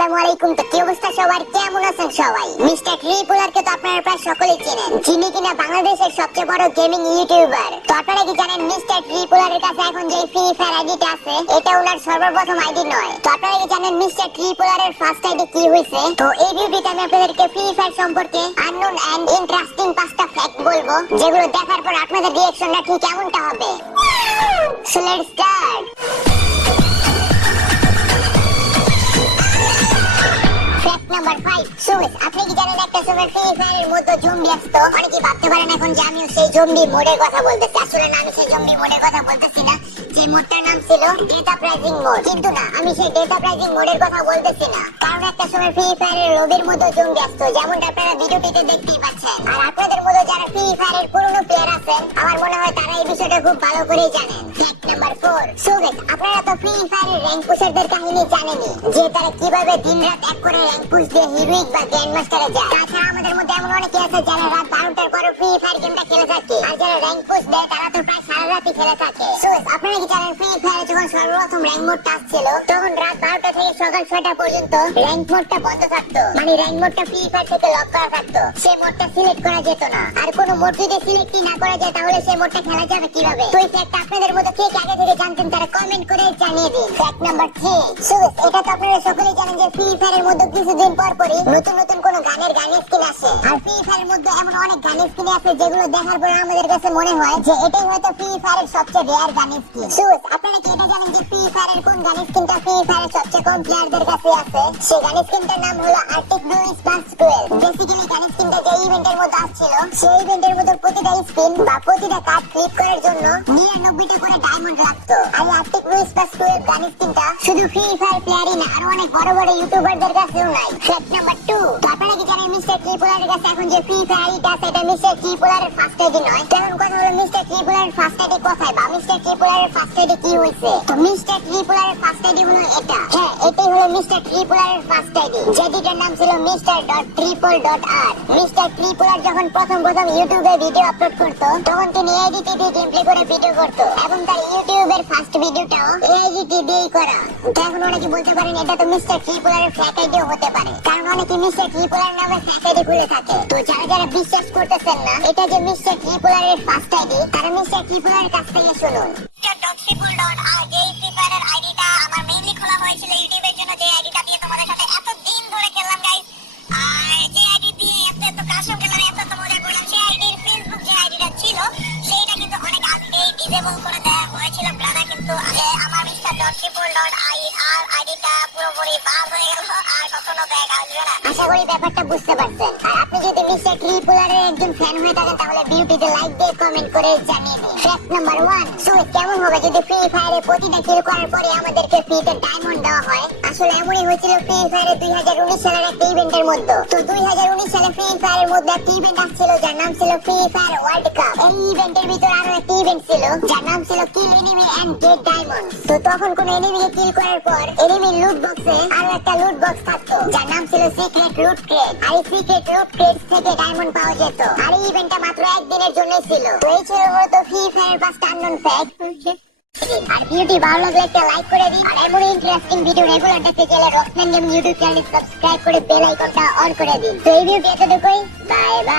আসসালামু আলাইকুম। তো কি অবস্থা সবার, কেমন আছেন সবাই? মিস্টার ট্রিপলারকে তো আপনারা প্রায় সকলেই চেনেন, যিনি কিনা বাংলাদেশের সবচেয়ে বড় গেমিং ইউটিউবার। তো আপনারা কি জানেন মিস্টার ট্রিপলারের কাছে এখন যে ফ্রি ফায়ার আইডিটা আছে এটা ওনার সর্বপ্রথম আইডি নয়। তো আপনারা কি জানেন মিস্টার ট্রিপলারের ফার্স্ট আইডি কি হইছে? তো এই ভিডিওতে আমি আপনাদেরকে ফ্রি ফায়ার সম্পর্কে আননোন এন্ড ইন্টারেস্টিং 5টা ফ্যাক্ট বলবো, যেগুলো দেখার পর আপনাদের রিঅ্যাকশনটা ঠিক এমনটা হবে। So let's start. Number 5 switch. আপনি কি জানেন একটা সময় ফ্রি ফায়ারের মধ্যে জম্বি আসতো? অনেকে ভাবতে পারেন এখন যে আমিও সেই জম্বি মোডের কথা বলতেছি। আসলে না, আমি সেই জম্বি মোডের কথা বলতেছি না। যে মোডটার নাম ছিল ডেটা প্রাইজিং মোড। কিন্তু না, আমি সেই ডেটা প্রাইজিং মোডের কথা বলতেছি না। কারণ একটা সময় ফ্রি ফায়ারের লবির মধ্যে জম্বি আসতো, যেমনটা আপনারা ভিডিওটিতে দেখতেই পাচ্ছেন। আর আপনাদের মধ্যে যারা ফ্রি ফায়ারের পুরনো প্লেয়ার আছেন, আমার মনে হয় তারা এই বিষয়টা খুব ভালো করেই জানেন। Fact number 4 switch. আপনারা তো ফ্রি ফায়ারের র‍্যাঙ্ক পুশারদের কাহিনী জানেনই, যে তারা কিভাবে দিনরাত এক করে র‍্যাঙ্ক পুশ দিয়ে হিরোইক বা গ্র্যান্ড মাস্টারে যায়। তাছাড়া আমাদের মধ্যে এমন অনেকে আছে যারা রাত 12টার পর ফ্রি ফায়ার গেমটা খেলে থাকে, আর যারা র‍্যাঙ্ক পুশ দেয় তারা তো প্রায় সারা রাতই খেলে থাকে। সুইচ। আপনারা কি জানেন ফ্রি ফায়ারে যখন সর্বপ্রথম র‍্যাঙ্ক মোডটা আসছিল, তখন রাত 12টা থেকে সকাল 6টা পর্যন্ত র‍্যাঙ্ক মোডটা বন্ধ থাকতো। মানে র‍্যাঙ্ক মোডটা ফ্রি ফায়ার থেকে লক করা থাকতো, সেই মোডটা সিলেক্ট করা যেত না। আর কোনো মোড যদি সিলেক্ট না করা যায় তাহলে সেই মোডটা খেলা যাবে কিভাবে? তো এই ফ্যাক্ট আপনাদের মধ্যে কে আগে থেকে জানতেন তারা কমেন্ট করে জানিয়ে দিন। Fact number 3 switch. এটা তো আপনারা সকলেই জানেন যে ফ্রি ফায়ারের মধ্যে কিছুদিন পর পরই নতুন নতুন কোন গানের স্কিন আসে। আর ফ্রি ফায়ারের মধ্যে এমন অনেক গানের স্কিন আছে যেগুলো দেখার পর আমাদের কাছে মনে হয় যে এটাই হয়তো ফ্রি ফায়ারের সবচেয়ে রেয়ার গানের স্কিন। সুইচ। আপনারা কি এটা জানেন যে ফ্রি ফায়ারের কোন গানের স্কিনটা ফ্রি ফায়ারের সবচেয়ে কম প্লেয়ারদের কাছে আছে? সেই গানের স্কিনটার নাম হলো আর্টিক ব্লু স্পার্ক 12। বেসিক্যালি গানের স্কিনটা যে ইভেন্টের মধ্যে আসছিল, সেই ইভেন্টের মধ্যে প্রতিটা স্পিন বা প্রতিটা কার্ড ফ্লিপ করার জন্য 99টা করে ডায়মন্ড লাগতো। আর আর্টিক ব্লু স্পার্ক 12 গানের স্কিনটা শুধু ফ্রি ফায়ার প্লেয়ারই না, আরো অনেক বড় বড় ইউটিউবারদের কাছেও নাই। ফ্যাক্ট নাম্বার 2 তো আপনারা কি জানেন মিস্টার ট্রিপলারের কাছে এখন যে ফ্রি ফায়ার আইডিটা আছে এটা মিস্টার ট্রিপলারের ফার্স্ট আইডি নয়। কারণ কথা হলো মিস্টার ট্রিপলারের ফার্স্ট আইডি কোথায় বা মিস্টার ট্রিপলারের ফার্স্ট আইডি কি হইছে? তো মিস্টার ট্রিপলারের ফার্স্ট আইডি হলো এটা। হ্যাঁ, এটাই হলো মিস্টার ট্রিপলারের ফার্স্ট আইডি, যেটার নাম ছিল mister.triple.r। মিস্টার ট্রিপলার যখন প্রথম ইউটিউবে ভিডিও আপলোড করতো, তখন তিনি আইডিটি দিয়ে গেমপ্লে করে ভিডিও করতো, এবং তার ইউটিউবের ফার্স্ট ভিডিওটাও এই আইডিটি দিয়েই করা। তো এখন অনেকে বলতে পারেন এটা তো মিস্টার ট্রিপলারের ফেক আইডিও হতে পারে, কারণ অনেকে মিস্টার ট্রিপলার নামে ফেক আইডি খুলে থাকে। তো যারা বিশ্বাস করতেছেন না এটা যে মিস্টার ট্রিপলারের ফার্স্ট আইডি, তারা মিস্টার ট্রিপলারের কাছ থেকে শুনুন। mister.triple.r যে ফ্রি ফায়ারের আইডিটা আমার মেইনলি খোলা হয়েছিল ইউটিউবের জন্য, যে আইডিটা দিয়ে তোমাদের সাথে এত দিন ধরে খেললাম গাইস। আর যে আইডি দিয়ে এত কাস্টম খেললাম, এত মজা করলাম, সেই আইডির ফেসবুক যে আইডিটা ছিল সেইটা কিন্তু অনেক আগে ডিসেবল করে দেওয়া হয়েছিল ব্রাদার। কিন্তু আমার mister.triple.ir আইডিটা পুরোপুরি বাদ হয়ে গেল, আর কখনো ব্যাক আসবে না। আশা করি ব্যাপারটা বুঝতে পারছেন। আর আপনি যদি মিস্টার ট্রিপলারের একজন ফ্যান হয়ে থাকেন তাহলে ভিডিওটিতে লাইক দিয়ে কমেন্ট করে জানিয়ে দিন। Fact number 1 switch. কেমন হবে যদি ফ্রি ফায়ারে প্রতিটা কিল করার পরে আমাদেরকে ফ্রিতে ডায়মন্ড দেওয়া হয়? আসলে এমনই হয়েছিল ফ্রি ফায়ারে 2019 সালের একটা ইভেন্টের মধ্যে। তো 2019 সালে ফ্রি ফায়ারের মধ্যে একটা ইভেন্ট আসছিল যার নাম ছিল ফ্রি ফায়ার ওয়ার্ল্ড কাপ। এই ইভেন্টের ভিতরে আরো একটা ইভেন্ট ছিল যার নাম ছিল কিল এনিমি এন্ড গেট ডায়মন্ড। তো তখন কোন এনিমিকে কিল করার পর এনিমির লুট বক্সে আরো একটা লুট বক্স থাকতো যার নাম ছিল সিক্রেট লুট ক্রেট। আর এই সিক্রেট লুট ক্রেট থেকে ডায়মন্ড পাওয়া যেত। আর এই ইভেন্টটা মাত্র একদিনের জন্য ছিল। তো এই ছিল হয়তো ফ্রি ফায়ার 5টা আননোন ফ্যাক্ট। আর ভিডিওটি ভালো লাগলে একটা লাইক করে দিন। আর এমন ইন্টারেস্টিং ভিডিও রেগুলার দেখতে গেলে Rockstar game YouTube channel subscribe করে বেল আইকনটা অন করে দিন। তো এই ভিডিওটি এতটুকুই, বাই বাই।